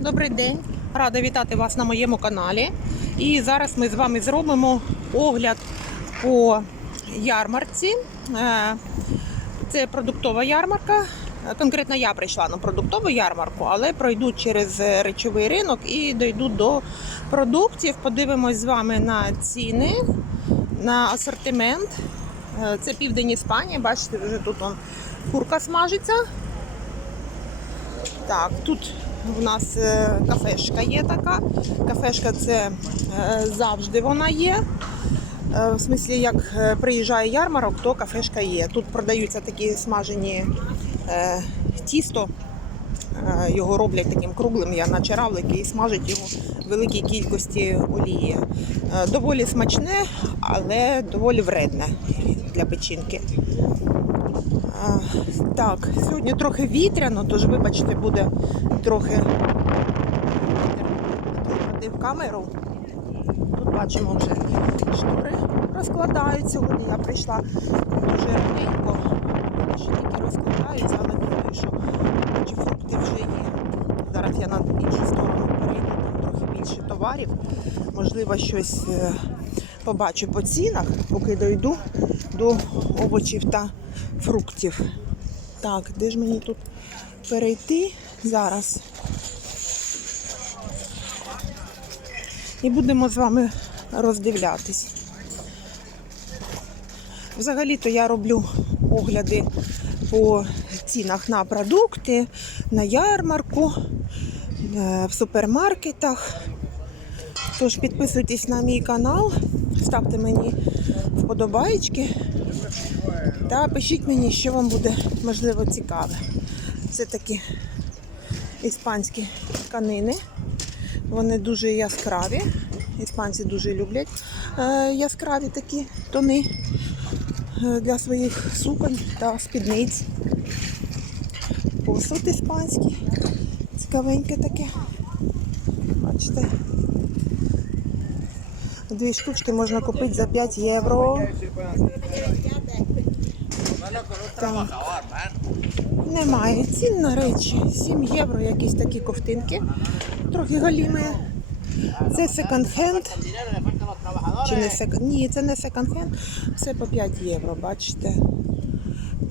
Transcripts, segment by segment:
Добрий день! Рада вітати вас на моєму каналі. І зараз ми з вами зробимо огляд по ярмарці. Е, Це продуктова ярмарка. Конкретно я прийшла на продуктову ярмарку, але пройду через речовий ринок і дойду до продуктів. Подивимось з вами на ціни, на асортимент. Е, Це південь Іспанії. Бачите, вже тут он курка смажиться. Так, тут у нас е, кафешка є така. Кафешка це е, завжди вона є. Е, В смислі, як приїжджає ярмарок, то кафешка є. Тут продаються такі смажені тісто. Його роблять таким круглим, я наче равлики, і смажать його в великій кількості олії. Доволі смачне, але доволі вредне для печінки. Так, сьогодні трохи вітряно, тож вибачте, буде трохи вітер в камеру. Тут бачимо вже штори розкладають. Сьогодні я прийшла дуже раненько. Ще тільки розкладаються, але думаю, що чи фрукти вже є. Зараз я на іншу сторону перейду, там трохи більше товарів. Можливо, щось е, побачу по цінах, поки дойду до овочів та фруктів. Так, де ж мені тут перейти зараз? І будемо з вами роздивлятись. Взагалі-то я роблю огляди по цінах на продукти, на ярмарку, е, в супермаркетах. Тож підписуйтесь на мій канал, ставте мені вподобайки та пишіть мені, що вам буде можливо цікаве. Це такі іспанські тканини. Вони дуже яскраві. Іспанці дуже люблять е, яскраві такі тони е, для своїх суконь та спідниць. Посуд іспанський, цікавеньке таке. Бачите. Дві штучки можна купити за 5 євро. Так. Немає цін на речі. 7 євро якісь такі ковтинки. Трохи галіми. Це секонд-хенд. Чи не секонд? Ні, це не секонд-хенд. Це по 5 євро, бачите.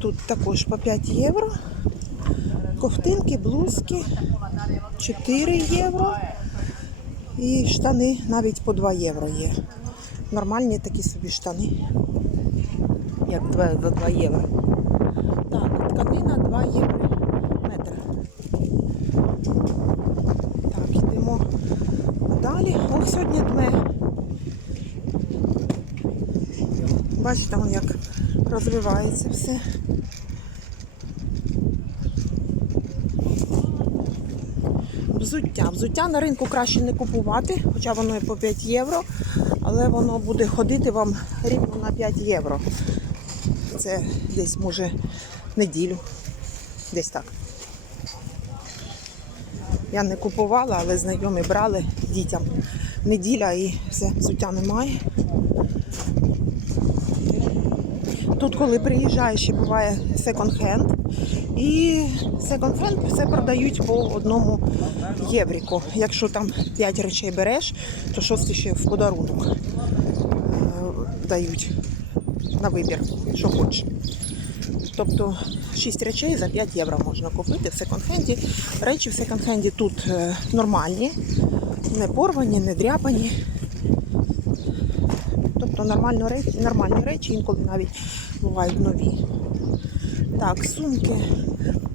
Тут також по 5 євро. Ковтинки, блузки 4 євро. І штани навіть по 2 євро є. Нормальні такі собі штани. Як 2, за 2 євро. Так, тканина 2 євро метр. Так, йдемо далі. Ох, сьогодні дме. Бачите, вон як розвивається все. Взуття. Взуття на ринку краще не купувати, хоча воно і по 5 євро, але воно буде ходити вам рівно на 5 євро. Це десь може неділю. Десь так. Я не купувала, але знайомі брали дітям. Неділя і все, взуття немає. Тут, коли приїжджаєш, ще буває секонд-хенд. І секонд-хенд все продають по одному євріку. Якщо там 5 речей береш, то шосте ще в подарунок е, дають на вибір, що хочеш. Тобто 6 речей за 5 євро можна купити в секонд-хенді. Речі в секонд-хенді тут е, нормальні, не порвані, не дряпані. Тобто нормально речі, нормальні речі, інколи навіть бувають нові. Так, сумки.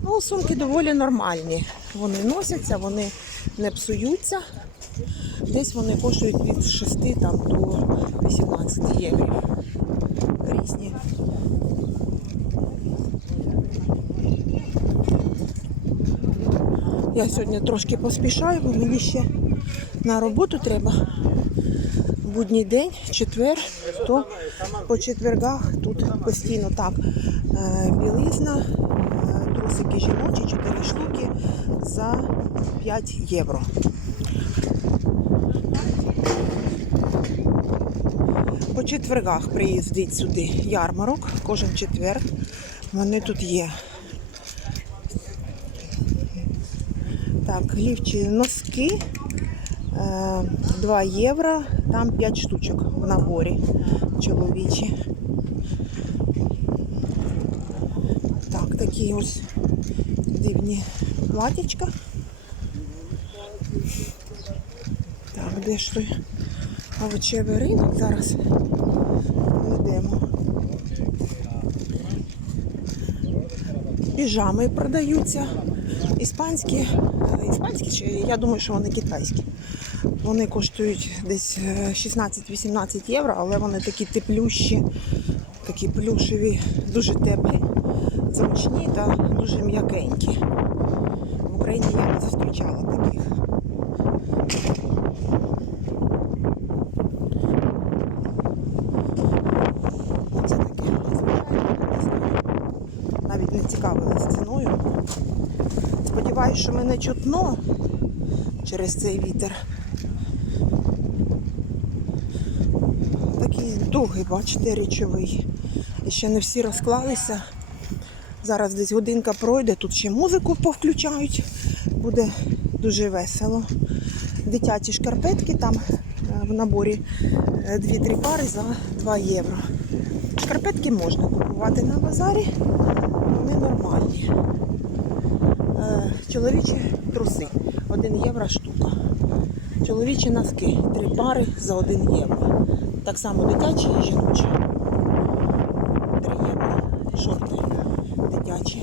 Ну, сумки доволі нормальні. Вони носяться, вони не псуються. Десь вони коштують від 6 там, до 18 євро. Різні. Я сьогодні трошки поспішаю, бо мені ще на роботу треба. Будній день, четвер, то по четвергах тут постійно так. е, Білизна, е, трусики жіночі, 4 штуки за 5 євро. По четвергах приїздить сюди ярмарок, кожен четвер. Вони тут є. Так, лівчі носки. Е, 2 євро, там 5 штучок в наборі чоловічі. Так, такі ось дивні платічка. Так, де ж той овочевий ринок зараз? Йдемо. Піжами продаються. Іспанські, е, іспанські чи я думаю, що вони китайські. Вони коштують десь е, 16-18 євро, але вони такі теплющі, такі плюшеві, дуже теплі, зручні та дуже м'якенькі. В Україні я не зустрічала таких. Це таке звичайне, не знаю. Навіть не цікавилась ціною. Сподіваюсь, що мене чутно через цей вітер. Такий довгий, бачите, річовий. І ще не всі розклалися. Зараз десь годинка пройде, тут ще музику повключають. Буде дуже весело. Дитячі шкарпетки там е, в наборі 2-3 пари за 2 євро. Шкарпетки можна купувати на базарі, вони нормальні. Е, Чоловічі труси 1 євро штука. Чоловічі носки 3 пари за 1 євро. Так само дитячі і жіночі. 3 євро шорти дитячі.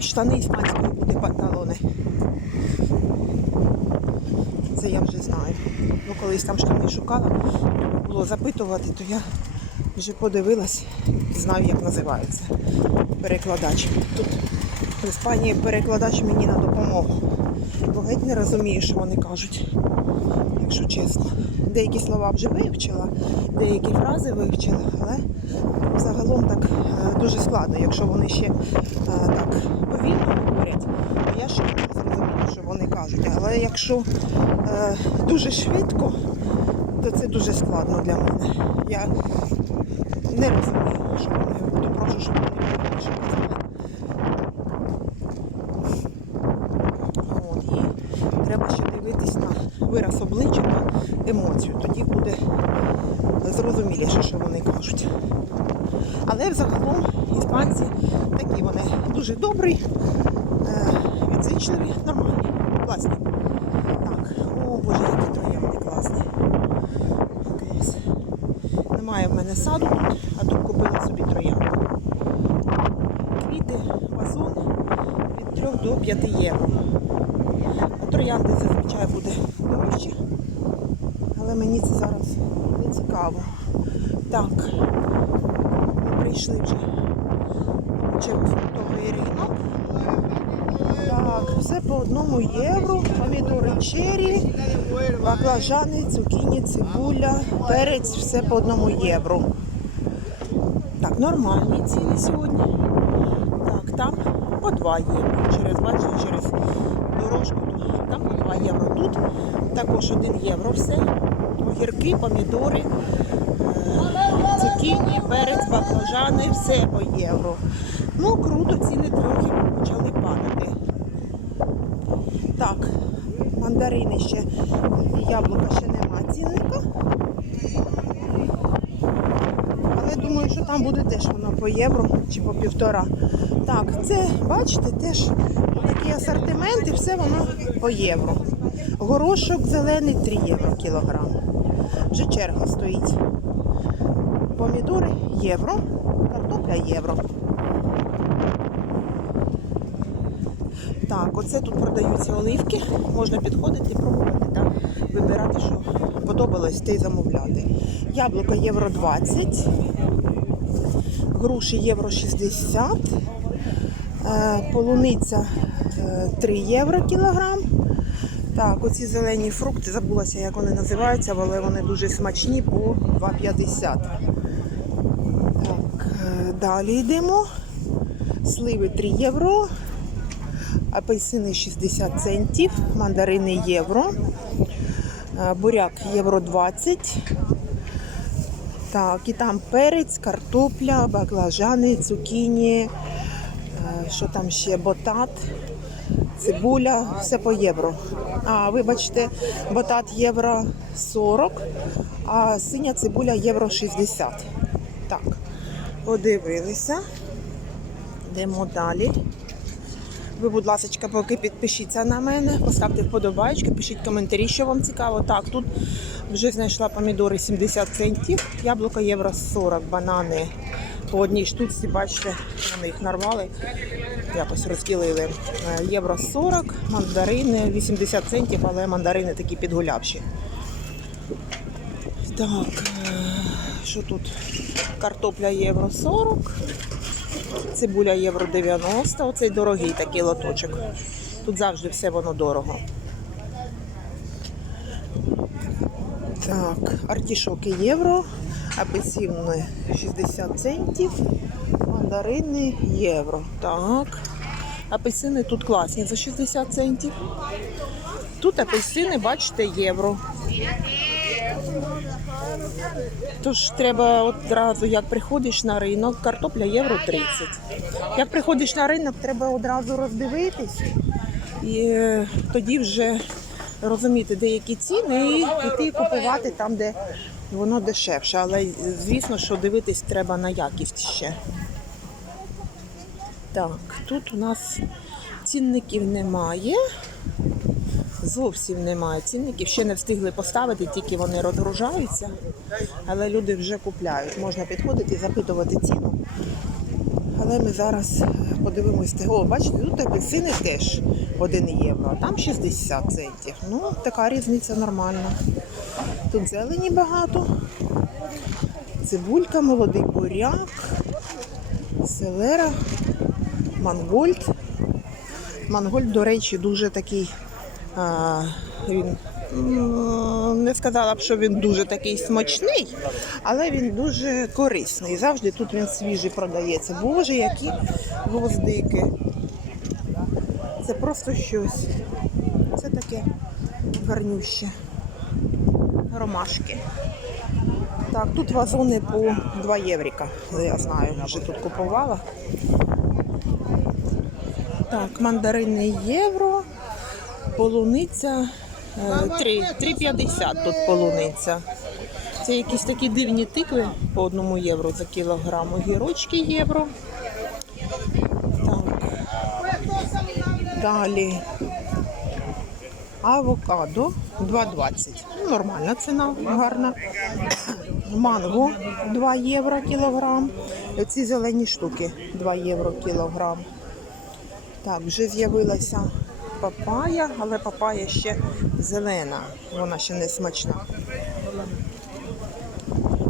Штани іспанської буде панталони. Це я вже знаю. Ну, колись там штани шукала, було запитувати, то я вже подивилась, знаю, як називається перекладач. Тут в Іспанії перекладач мені на допомогу. Бо геть не розумію, що вони кажуть, якщо чесно. Деякі слова вже вивчила, деякі фрази вивчила, але загалом так е, дуже складно, якщо вони ще е, так повільно говорять, то я ще не зрозумію, що вони кажуть. Але якщо е, дуже швидко, то це дуже складно для мене. Я не розумію, що вони то прошу, щоб вони більше казали. І треба ще дивитись на вираз обличчя, на емоцію. Тоді буде зрозуміліше, що вони кажуть. Але взагалом іспанці такі вони дуже добрі, е, відзичливі, нормальні, класні. Так, о боже, які троянди класні. Клас. Немає в мене саду тут, а тут купила собі троянду. Квіти, від 3 до 5 євро. А троянди зазвичай буде дорожче. Але мені це зараз не цікаво. Так, ми прийшли вже через фруктовий ринок. Так, все по одному євро, помідори чері, баклажани, цукіні, цибуля, перець, все по одному євро. Так, нормальні ціни сьогодні. По 2 євро. Через бачите, через дорожку там по 2 євро. Тут також 1 євро все. Огірки, помідори, е, цукіні, перець, баклажани, все по євро. Ну, круто, ціни трохи почали падати. Так, мандарини ще, яблука ще нема цінника. Але думаю, що буде теж воно по євро чи по півтора. Так, це, бачите, теж такі асортименти, все воно по євро. Горошок зелений 3 євро кілограм. Вже черга стоїть. Помідори євро, картопля євро. Так, оце тут продаються оливки. Можна підходити і пробувати, так? вибирати, що подобалось, те й замовляти. Яблуко євро 20, груші євро 60, е, полуниця е, 3 євро кілограм. Так, оці зелені фрукти, забулася, як вони називаються, але вони дуже смачні по 2,50. Так, е, далі йдемо. Сливи 3 євро, апельсини 60 центів, мандарини євро, е, буряк євро 20. Так, і там перець, картопля, баклажани, цукіні, Е, Що там ще? Ботат, цибуля, все по євро. А, вибачте, ботат євро 40, а синя цибуля євро 60. Так, подивилися. Йдемо далі. Ви, будь ласка, поки підпишіться на мене, поставте вподобайки, пишіть коментарі, що вам цікаво. Так, тут вже знайшла помідори 70 центів, яблука євро 40, банани по одній штуці, бачите, вони їх нарвали, якось розділили. Е, Євро 40, мандарини 80 центів, але мандарини такі підгулявші. Так, е, що тут? Картопля євро 40. Цибуля євро 90, оцей дорогий такий лоточок. Тут завжди все воно дорого. Так, артішоки євро, апельсини 60 центів, мандарини євро. Так. Апельсини тут класні за 60 центів. Тут апельсини, бачите, євро. Тож треба одразу, як приходиш на ринок, картопля євро 30. Як приходиш на ринок, треба одразу роздивитись і е, тоді вже розуміти деякі ціни і йти купувати там, де воно дешевше. Але звісно, що дивитись треба на якість ще. Так, тут у нас цінників немає. Зовсім немає цінників. Ще не встигли поставити, тільки вони розгружаються. Але люди вже купляють. Можна підходити і запитувати ціну. Але ми зараз подивимось. О, бачите, тут апельсини теж 1 євро, а там 60 центів. Ну, така різниця нормальна. Тут зелені багато. Цибулька, молодий буряк, селера, мангольд. Мангольд, до речі, дуже такий. Він не сказала б, що він дуже такий смачний, але він дуже корисний. Завжди тут він свіжий продається. Боже, які гвоздики. Це просто щось. Це таке гарнюще. Ромашки. Так, тут вазони по 2 євріка. Я знаю, вже тут купувала. Так, мандарини євро, полуниця е, 3 3,50 тут полуниця. Це якісь такі дивні тикви по одному євро за кілограм. Огірочки євро. Так. Далі. Авокадо 2,20. Ну, Нормальна ціна, гарна. Манго 2 євро кілограм. Ці зелені штуки 2 євро кілограм. Так, вже з'явилася папая, але папая ще зелена, вона ще не смачна.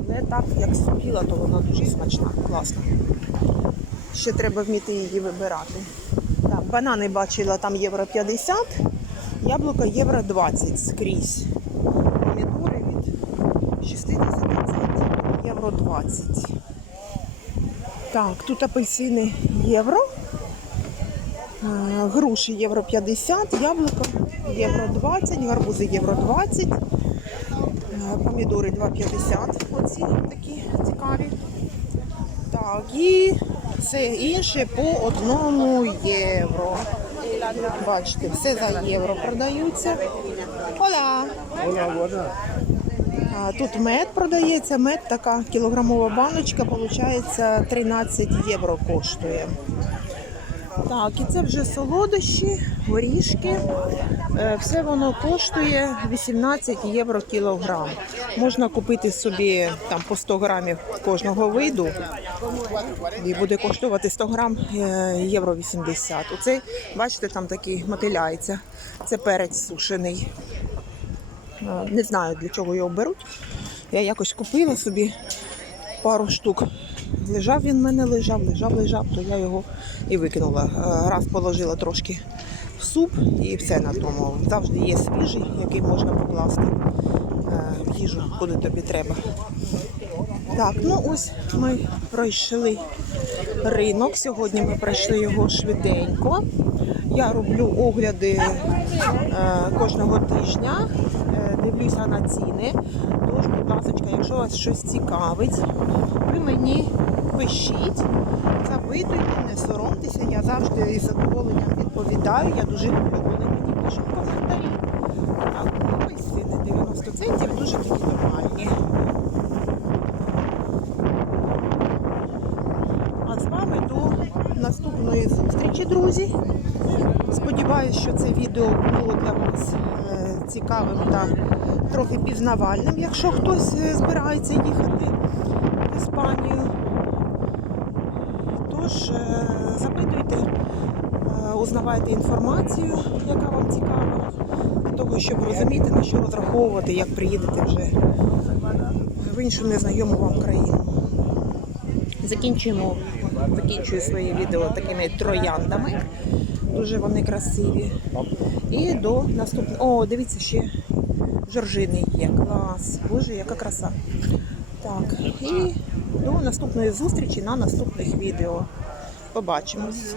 Не так, як спіла, то вона дуже смачна, класна. Ще треба вміти її вибирати. Так, банани бачила там євро 50, яблука євро 20 скрізь. Помідори від 60 центів, євро 20. Так, тут апельсини євро. Груші євро 50, яблуко євро 20, гарбузи євро 20, е, помідори 2,50. Оці такі цікаві. Так, і все інше по одному євро. Бачите, все за євро продаються. Оля! Тут мед продається, мед така кілограмова баночка, виходить 13 євро коштує. Так, і це вже солодощі, горішки. Е, Все воно коштує 18 євро кілограм. Можна купити собі там по 100 грамів кожного виду. І буде коштувати 100 грам е, євро 80. Оцей, бачите, там такий мотиляється. Це перець сушений. Е, Не знаю, для чого його беруть. Я якось купила собі пару штук. Лежав він в мене, лежав, лежав, лежав, то я його і викинула. Е, Раз положила трошки в суп і все на тому. Завжди є свіжий, який можна покласти е, в їжу, куди тобі треба. Так, ну ось ми пройшли ринок. Сьогодні ми пройшли його швиденько. Я роблю огляди е, кожного тижня, дивлюся на ціни. Тож, будь ласка, якщо вас щось цікавить, ви мені пишіть, запитуйте, не соромтеся, я завжди із задоволенням відповідаю. Я дуже люблю, коли мені пишуть коментарі. Так, апельсини 90 центів, дуже такі нормальні. А з вами до наступної зустрічі, друзі. Сподіваюсь, що це відео було для вас е, цікавим та трохи пізнавальним, якщо хтось е, збирається їхати в Іспанію. Тож е, запитуйте, е, узнавайте інформацію, яка вам цікава, для того, щоб розуміти, на що розраховувати, як приїдете вже в іншу незнайому вам країну. Закінчуємо, закінчую своє відео такими трояндами. Дуже вони красиві. І до наступного. О, дивіться, ще жоржини є. Клас. Боже, яка краса. Так, і до наступної зустрічі на наступних відео. Побачимось.